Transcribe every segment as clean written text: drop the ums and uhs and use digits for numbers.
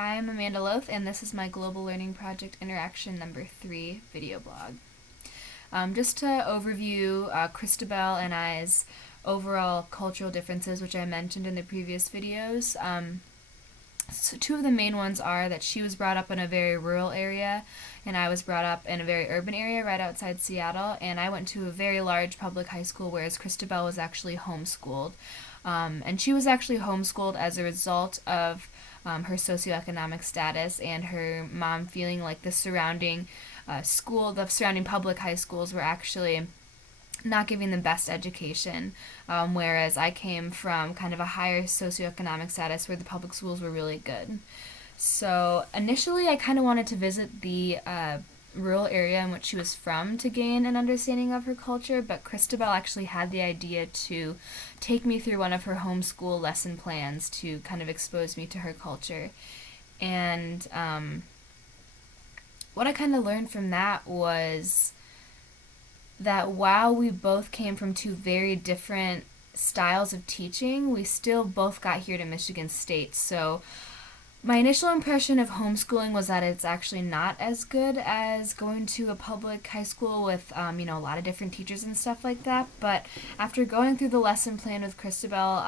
I'm Amanda Loth, and this is my Global Learning Project Interaction number 3 video blog. Just to overview Christabel and I's overall cultural differences, which I mentioned in the previous videos. So two of the main ones are that she was brought up in a very rural area, and I was brought up in a very urban area right outside Seattle, and I went to a very large public high school, whereas Christabel was actually homeschooled. And she was actually homeschooled as a result of her socioeconomic status and her mom feeling like the surrounding public high schools were actually not giving the best education, whereas I came from kind of a higher socioeconomic status where the public schools were really good. So initially, I kind of wanted to visit the rural area in which she was from to gain an understanding of her culture, but Christabel actually had the idea to take me through one of her homeschool lesson plans to kind of expose me to her culture. And what I kind of learned from that was that while we both came from two very different styles of teaching, we still both got here to Michigan State. So my initial impression of homeschooling was that it's actually not as good as going to a public high school with, a lot of different teachers and stuff like that. But after going through the lesson plan with Christabel,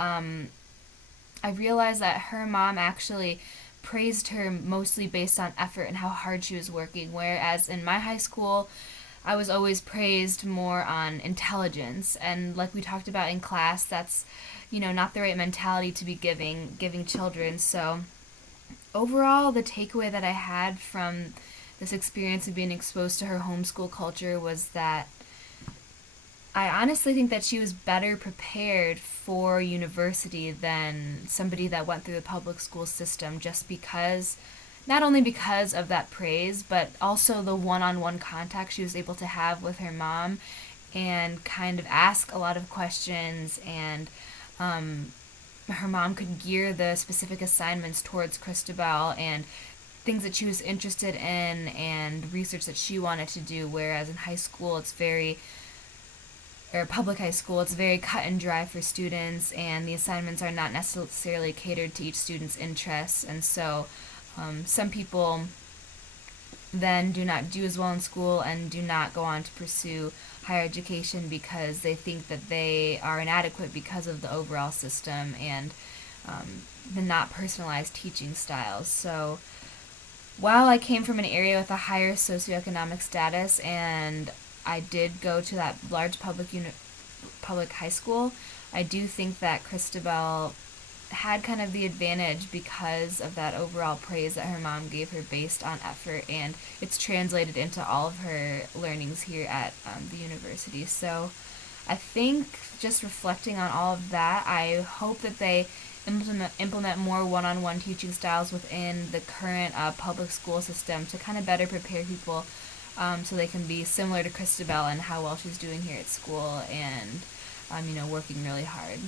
I realized that her mom actually praised her mostly based on effort and how hard she was working, whereas in my high school, I was always praised more on intelligence, and like we talked about in class, that's, not the right mentality to be giving children. So overall, the takeaway that I had from this experience of being exposed to her homeschool culture was that I honestly think that she was better prepared for university than somebody that went through the public school system, just because, not only because of that praise, but also the one-on-one contact she was able to have with her mom and kind of ask a lot of questions, and her mom could gear the specific assignments towards Christabel and things that she was interested in and research that she wanted to do, whereas in public high school, it's very cut and dry for students, and the assignments are not necessarily catered to each student's interests, and so some people then do not do as well in school and do not go on to pursue higher education because they think that they are inadequate because of the overall system and the not personalized teaching styles. So while I came from an area with a higher socioeconomic status and I did go to that large public high school, I do think that Christabel had kind of the advantage because of that overall praise that her mom gave her based on effort, and it's translated into all of her learnings here at the university. So I think, just reflecting on all of that, I hope that they implement more one-on-one teaching styles within the current public school system to kind of better prepare people so they can be similar to Christabel and how well she's doing here at school and working really hard.